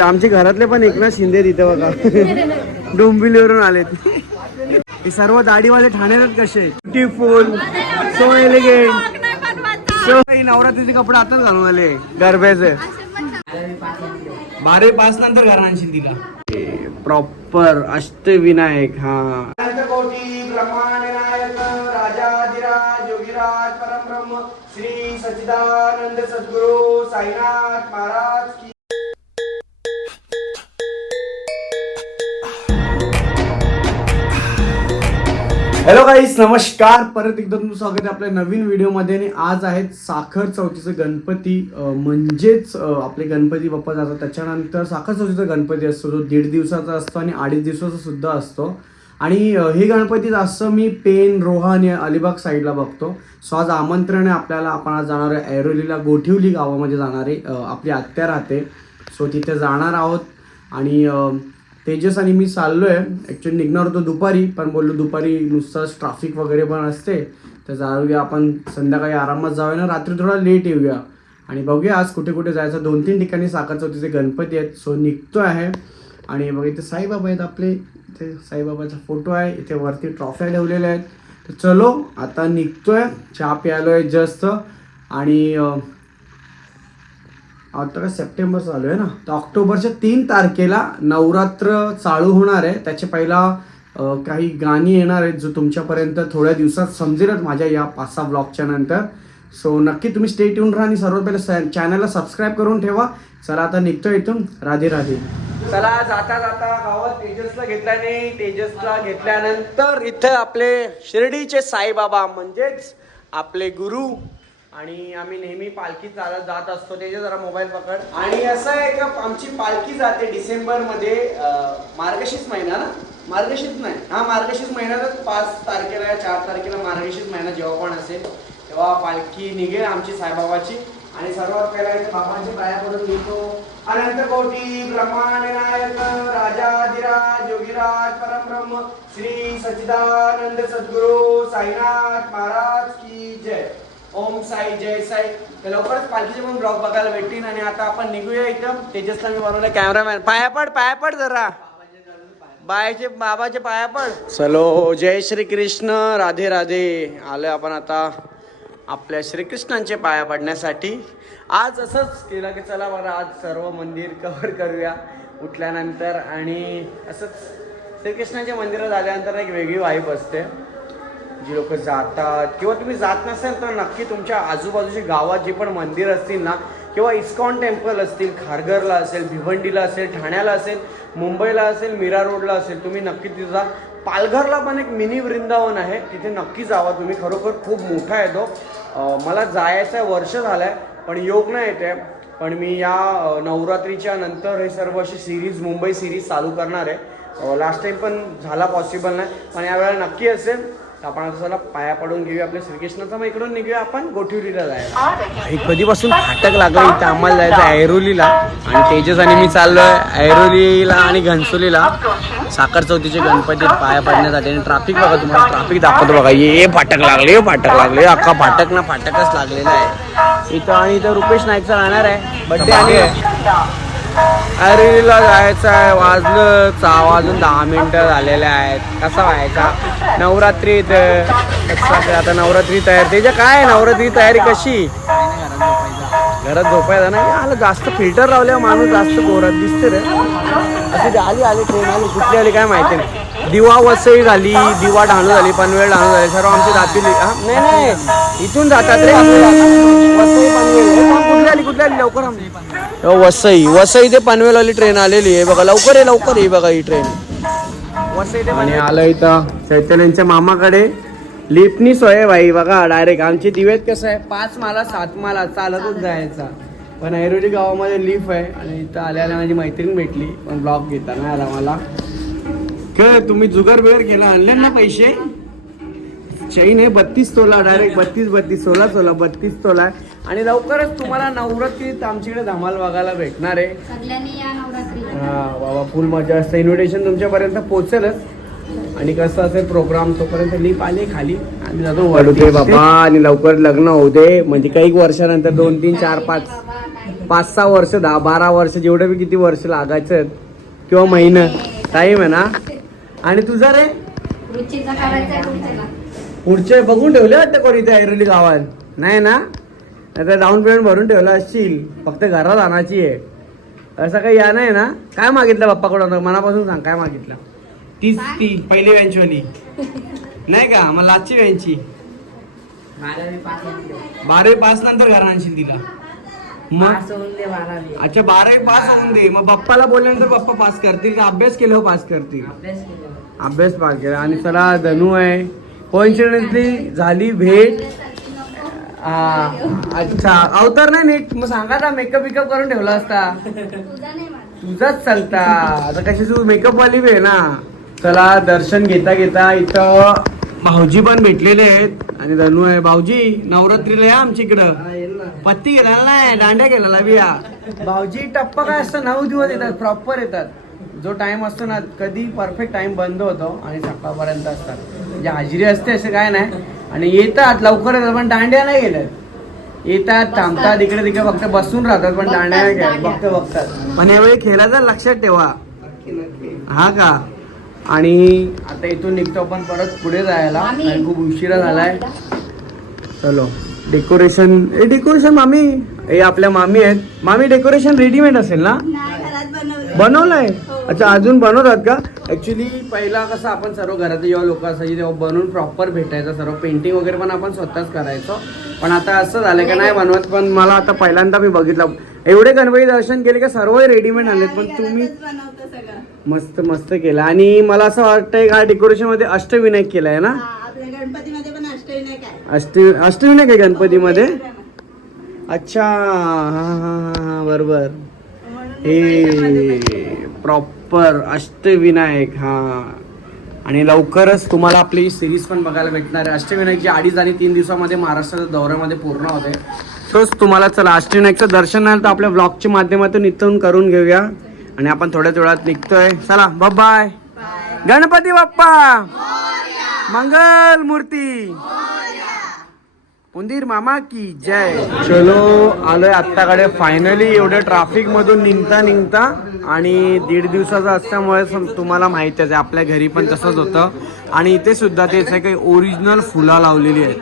आमचे घरातले पण एकनाथ शिंदे तिथे बघा डोंबिवलीवरून आलेत. हे सर्व दाढीवाले ठाण्यात कसे ब्युटिफुल सो एलिगेंट. सो नवरात्रीचे कपडे आताच घालून आले गरब्याचे. 12:05 नंतर घरा आणशील तिला. प्रॉपर अष्टविनायक. हा राजाधिराज योगीराज परमब्रह्म श्री सच्चिदानंद सद्गुरु साईनाथ महाराज की. हॅलो गाईस, नमस्कार. परत एकदा तुमचं स्वागत आहे आपल्या नवीन व्हिडिओमध्ये. आणि आज आहेत साखर चौथीचे गणपती. म्हणजेच आपले गणपती बाप्पा जातात. त्याच्यानंतर साखर चौथीचा गणपती असतो जो 1.5 दिवसाचा असतो आणि 2.5 दिवसाचा सुद्धा असतो. आणि हे गणपती जास्त मी पेन, रोहा आणि अलिबाग साईडला बघतो. सो आज आमंत्रण आहे आपल्याला. आपण आज जाणार आहे ऐरोलीला, गोठिवली गावामध्ये जाणार आहे. आपली आत्या राहते, सो तिथे जाणार आहोत. आणि तेजस आणि मी चाललो आहे. ॲक्च्युली निघणार होतो दुपारी, पण बोललो दुपारी नुसतंच ट्रॅफिक वगैरे पण असते, तर जाऊया आपण संध्याकाळी आरामात जाऊया ना, रात्री थोडा लेट येऊया. आणि बघूया आज कुठे कुठे जायचं. 2-3 ठिकाणी साखर चौथीचे गणपती आहेत. सो निघतो आहे. आणि बघा इथे साईबाबा आहेत आपले. इथे साईबाबाचा फोटो आहे. इथे वरती ट्रॉफ्या ठेवलेल्या आहेत. तर चलो आता निघतोय. चहा प्यायलो आहे जस्ट. आणि आता काय सप्टेंबर चालू आहे ना, तर ऑक्टोबरच्या 3 तारखेला नवरात्र चालू होणार आहे. त्याच्या पहिला काही गाणी येणार आहेत जो तुमच्यापर्यंत थोड्या दिवसात समजेलच माझ्या या 5-6 ब्लॉगच्या नंतर. सो नक्की तुम्ही स्टे ट्यून राहा आणि सर्वात पहिले चॅनलला सबस्क्राईब करून ठेवा. चला आता निघतो इथून. राधे राधे. चला जाता जाता गावात तेजसला घेतल्याने तेजसला घेतल्यानंतर इथं आपले शिर्डीचे साईबाबा म्हणजेच आपले गुरु. आणि आम्ही नेहमी पालखी चालत जात असतो. त्याचे जरा मोबाईल पकड. आणि असं आहे का आमची पालखी जाते डिसेंबरमध्ये. मार्गशीर्ष महिना ना, मार्गशीर्ष नाही, हा मार्गशीर्ष महिन्यातच 5 तारखेला या 4 तारखेला मार्गशीर्ष महिना जेव्हा पण असेल तेव्हा पालखी निघेल आमची साईबाबाची. आणि सर्वात पहिला इथे बाबांची पाया पडून घेतो. अनंत कोटी ब्रह्मांड नायक राजाधिराज योगीराज परमब्रह्म श्री सच्चिदानंद सद्गुरु साईनाथ महाराज की जय. ओम साई जय साई. तर लवकरच पालखीचे पण ब्लॉग बघायला भेटतील. आणि आता आपण निघूया इथं. तेजसला मी बनवलं कॅमेरामॅन. पाया पड जरा बाबाचे पाया पड. चलो जय श्री कृष्ण, राधे राधे. आलोय आपण आता आपल्या श्रीकृष्णांचे पाया पडण्यासाठी. आज असंच केलं की चला बरं आज सर्व मंदिर कव्हर करूया उठल्यानंतर. आणि असंच श्रीकृष्णाच्या मंदिरात आल्यानंतर एक वेगळी वाईब असते. जी लोक जातात किंवा तुम्ही जात नसाल तर नक्की तुमच्या आजूबाजूची गावात जी पण मंदिर असतील ना, किंवा इस्कॉन टेम्पल असतील, खारघरला असेल, भिवंडीला असेल, ठाण्याला असेल, मुंबईला असेल, मीरा रोडला असेल, तुम्ही नक्की तिथं जा. पालघरला पण एक मिनी वृंदावन आहे, तिथे नक्की जावा तुम्ही. खरोखर खूप मोठा आहे तो. मला जायचं वर्ष झालं आहे पण योग नाही येते. पण मी या नवरात्रीच्या नंतर हे सर्व अशी सिरीज, मुंबई सिरीज चालू करणार आहे. लास्ट टाईम पण झाला पॉसिबल नाही, पण यावेळेला नक्की असेल. आपण आता चला पाया पडून घेऊया आपल्या श्रीकृष्णाचा. मग इकडून निघूया आपण गोठिवलीला जायला. कधीपासून फाटक लागला इथं आम्हाला जायचं ऐरोलीला. आणि तेजस आणि मी चाललोय ऐरोलीला आणि घनसोलीला साखर चौथीचे गणपती पाया पडण्यासाठी. आणि ट्रॅफिक बघा, तुम्हाला ट्रॅफिक दाखवतो बघा. हे फाटक लागले अख्खा फाटक ना फाटकच लागलेला आहे इथं. आणि इथं रुपेश नाईकचा राहणार आहे बड्डे. आणि ऐरोलीला जायचं आहे. वाजलं 6 वाजून 10 मिनिटं झालेले आहेत. कसा व्हायचा नवरात्री आता नवरात्री तयारी. त्याच्या काय नवरात्री तयारी कशी? घरात झोपायचं नाही. आलं जास्त फिल्टर लावल्यावर माणूस जास्त गोरात दिसते रे. अशी आली ट्रेन आली. कुठली आली काय माहिती नाही. दिवा वसई झाली, दिवा ढाणू झाली, पनवेल ढाणू झाली, सर्व आमची दाखवली. नाही इथून जातात रे. वसई पनवेल कुठली आली लवकर. वसई ते पनवेलवाली ट्रेन आलेली आहे बघा. लवकर ये बघा ही ट्रेन वसई ते. आणि आलं इथं चैतन्यांच्या मामाकडे. लिफ्टनी सोय भाई बघा. डायरेक्ट आमची दिवेत कसं आहे 5 माला 7 माला चालतच जायचा. पण ऐरोली गावामध्ये लिफ्ट आहे. आणि इथं आल्याला माझी मैत्रीण भेटली, पण ब्लॉग घेता नाही आला मला. काय तुम्ही जुगार बिगार केला? आणले ना पैसे? चैन आहे 32 तोला. डायरेक्ट 32 16 32 तोला. आणि लवकरच तुम्हाला नवरात्रीत आमच्याकडे धमाल बघायला भेटणार आहे. हा बाबा फुल मजा असते. इन्व्हिटेशन तुमच्यापर्यंत पोहोचेलच. आणि कसं असेल प्रोग्राम तोपर्यंत लिप आले खाली आम्ही जातो वडते बाबा. आणि लवकर लग्न होऊ दे म्हणजे काही वर्षानंतर 2 3 4 5 5-6 वर्ष 10-12 वर्ष जेवढे बी किती वर्ष लागायचं आहेत किंवा महिना टाईम आहे ना. आणि तुझा रे पुढचे बघून ठेवले वाटतं कोणी इथे ऐरोली गावात नाही ना. आता डाऊन पेमेंट भरून ठेवला असशील फक्त घरात आणायची आहे असं काही या नाही ना. काय मागितलं बाप्पाकडून मनापासून सांग काय मागितलं. ती पहिली वेंचवाली नाही का मग लास्टची वेंची 12वी पास नंतर घरा आणशील तिला मग. अच्छा 12वी पास होऊन दे मग बाप्पाला बोलल्यानंतर बाप्पा पास करतील का अभ्यास केल्यावर पास करतील. अभ्यास पास केला. आणि चला धनू आहे कोइन्सिडेंटली झाली भेट. अच्छा अवतार नाही नीट मग सांगा ना मेकअप बिकअप करून ठेवला असता तुझाच चालता आता कशी तू मेकअप वाली बी आहे ना. चला दर्शन घेता घेता इथं भाऊजी पण भेटलेले आहेत आणि धनू आहे. भाऊजी नवरात्रीला या आमच्या इकडं पत्ती गेलेला नाही दांड्या गेलेला बिया. भाऊजी टप्पा काय असतं 9 दिवस येतात प्रॉपर येतात. जो टाइम असतो ना कधी परफेक्ट टाइम बंद होतो आणि सकाळपर्यंत असतात म्हणजे हजेरी असते असं काय नाही. आणि येतात लवकर येतात पण दांड्या नाही गेल्यात येतात थांबतात इकडे तिकडे फक्त बसून राहतात पण दांड्या नाही गेल्यात बघतात. पण यावेळी खेळायचं लक्षात ठेवा हा का. आणि आता इथून निघतो आपण परत पुढे जायला आणि खूप उशिरा झालाय. चलो डेकोरेशन मामी हे आपल्या मामी आहेत. मामी डेकोरेशन रेडीमेड असेल ना बनवलंय. अच्छा अजून बनवतात का. ऍक्च्युली पहिला कसं आपण सर्व घरात जेव्हा लोक असायची तेव्हा बनवून प्रॉपर भेटायचं सर्व पेंटिंग वगैरे पण आपण स्वतःच करायचो. पण आता असं झालं का नाही बनवत. पण मला आता पहिल्यांदा मी बघितलं एवढे गणपती दर्शन केले का सर्व रेडीमेड आणलेत पण तुम्ही मस्त मस्त केलं. आणि मला असं वाटतंय का डेकोरेशन मध्ये अष्टविनायक केलाय ना. गणपतीमध्ये पण अष्टविनायक आहे. अष्टविनायक आहे गणपतीमध्ये. अच्छा हा बरोबर हे प्रॉपर अष्टविनायक हा. आणि लवकरच तुम्हाला आपली सिरीज पण बघायला भेटणार आहे. अष्टविनायकची 2.5 आणि 3 दिवसामध्ये महाराष्ट्राच्या दौऱ्यामध्ये पूर्ण होते. तोच तुम्हाला चला अष्टविनायकचं दर्शन नाही तर आपल्या ब्लॉगच्या माध्यमातून इथून करून घेऊया. आणि आपण थोड्याच वेळात निघतोय. चला बाय. गणपती बाप्पा मंगल मूर्ती उंदीर मामा की जय. चलो आलोय आत्ताकडे फायनली. एवढ्या ट्रॅफिक मधून निघता आणि 1.5 दिवसाचा असल्यामुळे तुम्हाला माहिती आहे आपल्या घरी पण तसंच होतं. आणि इथे सुद्धा तेच आहे काही ओरिजिनल फुलं लावलेली आहेत.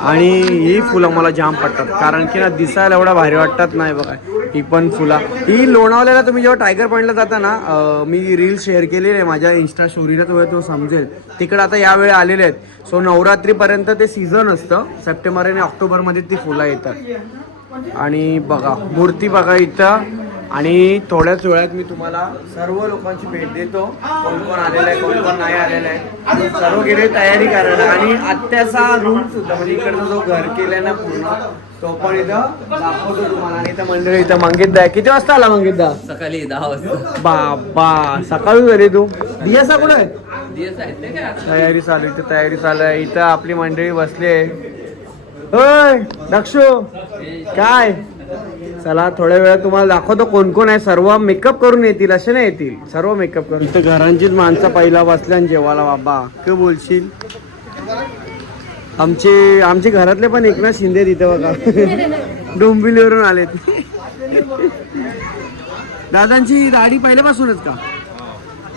आणि ही फुलं मला जाम पडतात कारण की ना दिसायला एवढा भारी वाटतात नाही बघा. ही पण फुलं ही लोणावळ्याला तुम्ही जेव्हा टायगर पॉईंटला जाता ना मी रील शेअर केलेली आहे माझ्या इन्स्टा स्टोरीला तो समजेल. तिकडे आता यावेळी आलेले आहेत. सो नवरात्रीपर्यंत ते सीझन असतं. सप्टेंबर आणि ऑक्टोबरमध्ये ती फुलं येतात. आणि बघा मूर्ती बघा इथं. आणि थोड्याच वेळात मी तुम्हाला सर्व लोकांची भेट देतो. कोण कोण आलेलं आहे कोण कोण नाही आलेलं आहे सर्व गेले तयारी करायला. आणि आत्याचा रूम सुद्धा म्हणजे इकडचा जो घर केलाय ना पूर्ण तो पण इथं दाखवतो तुम्हाला. आणि इथं मंडळी इथं मंगितदा किती वाजता आला मंगितदा. सकाळी 10 वाजता. बाबा सकाळी झाली तू. दियासा कुठे आहे. तयारी चालू इथं तयारी चालू आहे. इथं आपली मंडळी बसली आहे. होय दक्षो काय. चला थोड्या वेळात तुम्हाला दाखवतो कोण कोण आहे. सर्व मेकअप करून येतील असे नाही येतील सर्व मेकअप करून. इथं घरांचीच माणसं पहिला बसल्या आणि जेवायला. बाबा काय बोलशील. आमचे घरातले पण एकनाथ शिंदे तिथे बघा डोंबिवलीवरून आलेत. दादांची दाढी पहिल्यापासूनच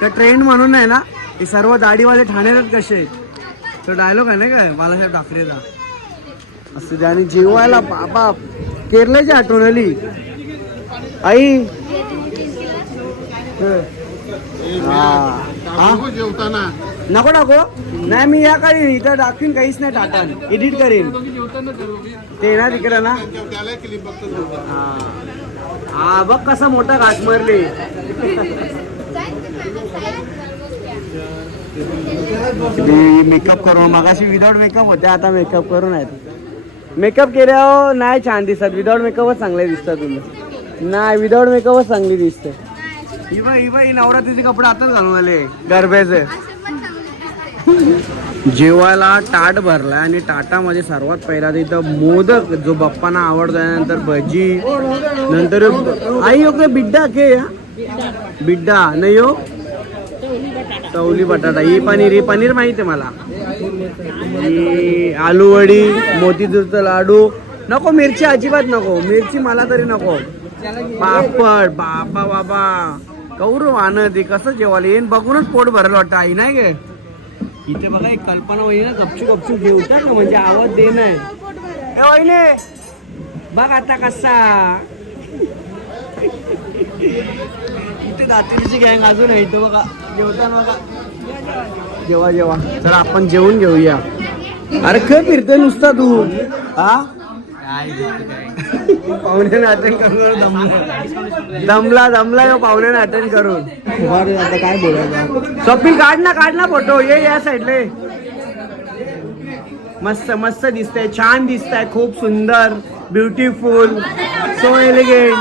का ट्रेंड म्हणून आहे ना. हे सर्व दाढीवाले ठाण्यात कसे आहेत तो डायलॉग आहे ना काय बाळासाहेब ठाकरेचा असं द्या. आणि जेवायला बाबा केरळची आठवण आली आई. नको टाको नाही मी या काढीन इथं टाकीन काहीच नाही टाकान एडिट करीन ते ना तिकडे ना. हा बघ कसा मोठा घास मारले. मेकअप करून मगाशी विदाउट मेकअप होते आता मेकअप करून आहेत. मेकअप केल्यावर नाही छान दिसत. विदाउट मेकअपच चांगले दिसतात तुम्ही. नाही विदाउट मेकअपच चांगली दिसते. ही नवरात्रीचे कपडे आताच घालून आले गरब्याचे. जेवायला ताट भरलाय आणि ताटामध्ये सर्वात पहिला तिथं मोदक जो बाप्पांना आवडतो. नंतर भजी नंतर आई ओके बिड्डा के बिड्डा नाही हो तवली बटाटा. ही पनीर माहिती आहे मला. ही आलू वडी मोतीचूरचा लाडू. नको मिरची अजिबात नको. मिरची मला तरी नको. पापड बाबा बाबा कौरव आनंद कसं जेवायला येईन बघूनच पोट भरलं वाटतं आई नाही गे. इथे बघा एक कल्पना होईल ना गपचूप जेवतात ना म्हणजे आवाज दे नाही वहिने बघ आता कसा इथे दातीची गँग अजून आहे इथं बघा जेवताना बघा जेवा चला आपण जेवून घेऊया. अरे काय फिरतोय नुसता तू हा पाहुण्याने अटेंड करून दमला यो पाहुण्याने अटेंड करून आता काय बोलायचं शॉपिंग काढ ना फोटो ये या साईडले मस्त दिसतंय छान दिसतंय खूप सुंदर ब्युटिफुल सो एलिगेंट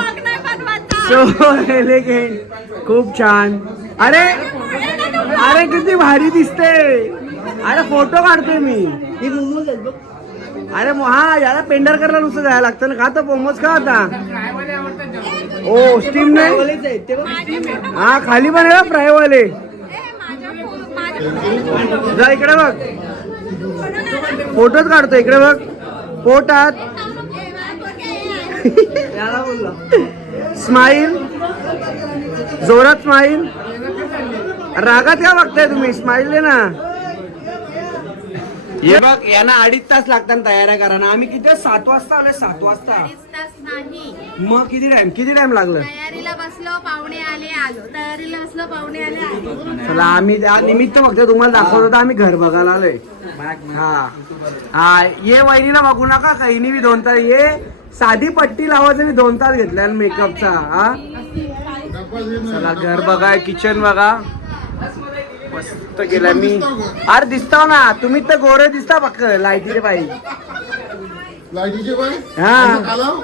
खूप छान. अरे किती भारी दिसते. अरे फोटो काढतोय मी. अरे हा याला पेंढरकरला नुसतं जायला लागतं ना का तर मोमोज का आता ओ स्टीम नाही हा खाली पण आहे फ्रायवाले जा इकडे बघ फोटोच काढतो इकडे बघ पोटात याला बोलला स्माईल जोरात स्माईल रागात का बघताय तुम्ही स्माईल दे ना. हे बघ यांना 2.5 तास लागतात तयाऱ्या करायला. आम्ही किती 7 वाजता आलोय 7 वाजता मग किती टाइम लागलं तयारीला बसलो पाहुणे आलो तयारीला बसलो पाहुणे आलो. चला आम्ही त्या निमित्त फक्त तुम्हाला दाखवत होतो आम्ही घर बघायला आलोय. हा ये वहिनीला बघू नका काही मी 2 तास ये साधी पट्टी लावायचं मी 2 तास घेतल्या मेकअपचा. हा चला घर बघा किचन बघा मस्त केलाय मी. अरे दिसता ना तुम्ही तर गोरे दिसता फक्त लाईटीचे पाहिजे हा.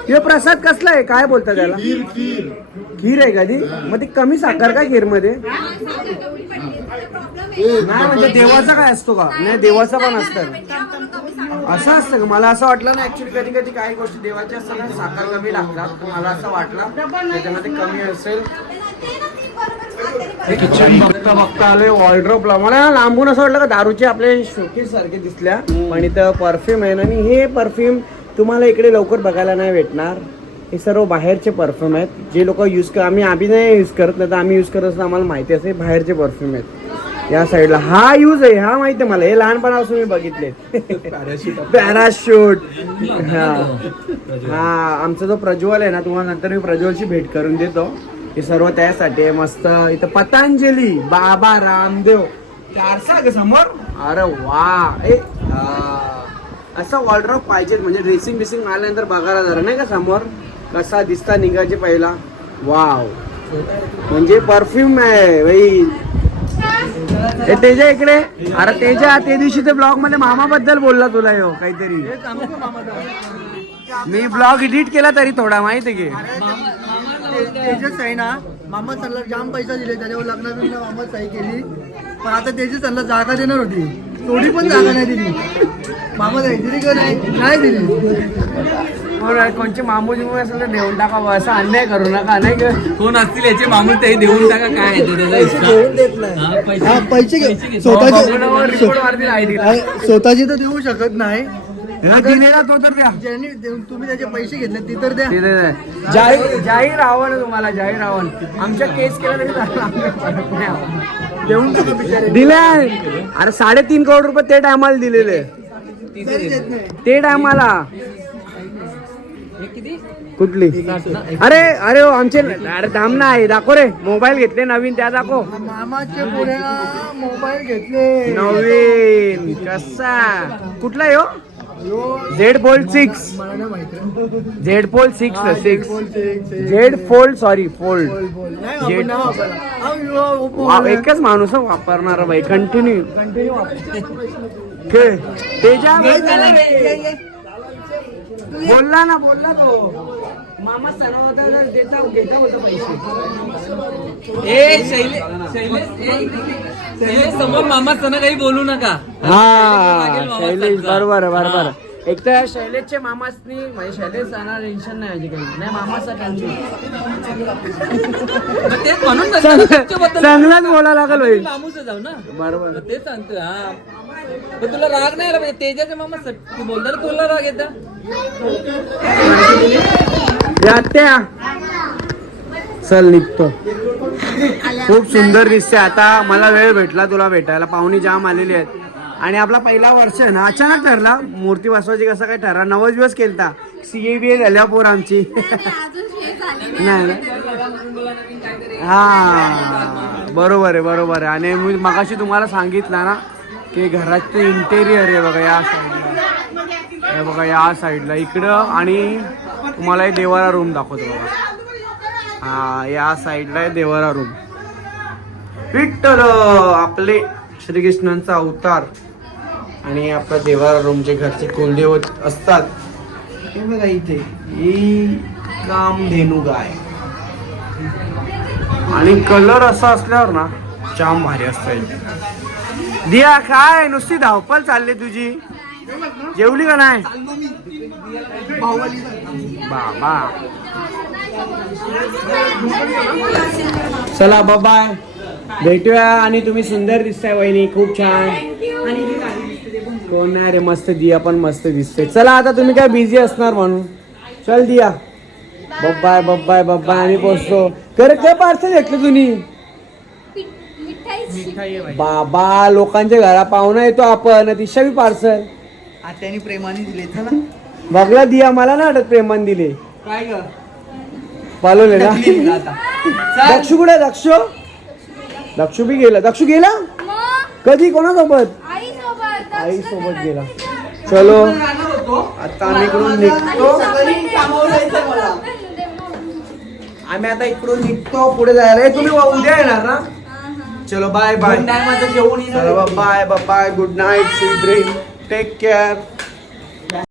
हे प्रसाद कसला आहे काय बोलता त्याला खीर आहे का ती मग ती कमी साखर का खीर मध्ये नाही म्हणजे देवाचा काय असतो का नाही देवाचा पण असतं असं असतं का मला असं वाटलं ना ऍक्च्युली कधी काही गोष्टी देवाच्या असतात ना साखर कमी लागतात मला असं वाटलं त्याच्यामध्ये कमी असेल. किचन बघता आलोय वॉर्डरोबला मला लांबून असं वाटलं का दारूचे आपले शोकेस सारखे दिसल्या पण इथं परफ्यूम आहे ना आणि हे परफ्यूम तुम्हाला इकडे लवकर बघायला नाही भेटणार. हे सर्व बाहेरचे परफ्यूम आहेत जे लोक यूज आम्ही नाही यूज करत नाही तर आम्ही यूज करत असं आम्हाला माहिती असेल बाहेरचे परफ्यूम आहेत. या साईडला हा यूज आहे हा माहिती आहे मला हे लहानपणापासून मी बघितले पॅराशूट हा आमचा जो प्रज्वल आहे ना तुम्हाला नंतर मी प्रज्वलची भेट करून देतो. हे सर्व त्यासाठी आहे मस्त. इथं पतंजली बाबा रामदेव आरसा समोर अरे वा असं वॉर्डरोब पाहिजे म्हणजे ड्रेसिंग बिसिंग आल्यानंतर बघायला जरा नाही का समोर कसा दिसता निघायचे पहिला वाव म्हणजे परफ्यूम आहे भाई. तेजा इकडे अरे तेजा ते दिवशी ते ब्लॉग मध्ये मामा बद्दल बोलला तुला यो काहीतरी मी ब्लॉग एडिट केला तरी थोडा माहिती आहे की तेजस आहे ना मामा सल्ला जाम पैसा दिले त्याच्यावर लग्नात मामा सही केली पण आता तेजस सल्ला जागा देणार होती थोडी पण जागा नाही दिली. मामा दिली का नाही दिली. कोणचे मामू जिमू असेल तर देऊन टाका असं अन्याय करू नका नाही का कोण असतील याचे मामूल ते देऊन टाका काय देत नाही पैसे स्वतःची तर देऊ शकत नाही दिलेला तो तर द्या ज्यांनी तुम्ही त्याचे पैसे घेतले ते तर द्या. जाहीर आव्हान तुम्हाला जाहीर आव्हान आमच्या केस केला तरी देऊन दिले अरे 3.5 करोड रुपये ते टायमाला दिलेले ते टायमाला कुठली अरे आमचे अरे धाम नाही दाखव रे मोबाईल घेतले नवीन त्या दाखव मामाचे पुढे मोबाईल घेतले नवीन कसा कुठला यो Z fold 6 Z fold 6 Z fold sorry fold Z एकच माणूस वापरणार भाई कंटिन्यू तेजा बोलला तो मामा सर्व घेता होता शैलेश समोर मामा सण काही बोलू नका. हा शैलेश बरोबर एक तर शैलेशच्या मामासनी म्हणजे शैलेश जाणार टेन्शन नाही काही नाही मामासाठी तेच म्हणून चांगलाच बोलायला लागल होईल मामूस जाऊ ना बरोबर तेच सांगतो. हा पण तुला राग नाही आला पाहिजे तेजाचे मामा तू बोलता तुला राग येता त्या चल निघतो. खूप सुंदर दिसते. आता मला वेळ भेटला तुला भेटायला, पाहुणी जाम आलेली आहेत. आणि आपला पहिला वर्ष आहे ना, अचानक ठरला मूर्ती बसवायची. कसं काय ठरला, 9 दिवस केलता. CA झाल्या पोर आमची. अजून हे झाले नाही हा बरोबर आहे. आणि मी मगाशी तुम्हाला सांगितलं ना की घराचं इंटेरियर आहे बघा या साईडला, हे बघा या साईडला इकडं. आणि तुम्हाला हे देवारा रूम दाखवतो बघा. हा या साईडला आहे देवारा रूम. विठ्ठल आपले श्रीकृष्णांचा अवतार. आणि आपला देवारा रूम जे घरचे कुलदेव असतात हे बघा इथे, ही कामधेनू गाय. आणि कलर असा असल्यावर ना जाम भारी असतं. दिया काय नुसती धावपळ चालली तुझी, जेवली का नाही बाबा? चला बाय, भेटूया. आणि तुम्ही सुंदर दिसताय वहिनी, खूप छान. कोण नाही रे, मस्त. दिया पण मस्त दिसते. चला आता तुम्ही काय बिझी असणार म्हणून. चल दिया, बाय बाय बाय. आम्ही पोचतो. काय पार्सल घेतलं तुम्ही? बाबा लोकांच्या घरा पाहुणा येतो आपण, तिशा बी पार्सल आत्याने प्रेमाने दिले ना. बघला दिया, मला ना वाटत प्रेमान दिले. काय ग पालवले ना. दक्षू कुठे? दक्षू बी गेला. दक्षू गेला कधी? कोणासोबत? आई सोबत गेला. चलो आता आम्ही इकडून निघतो. आम्ही आता इकडून निघतो पुढे जायला. तुम्ही उद्या येणार ना? चलो bye bye. Bye bye. Good night, sweet dream, take care.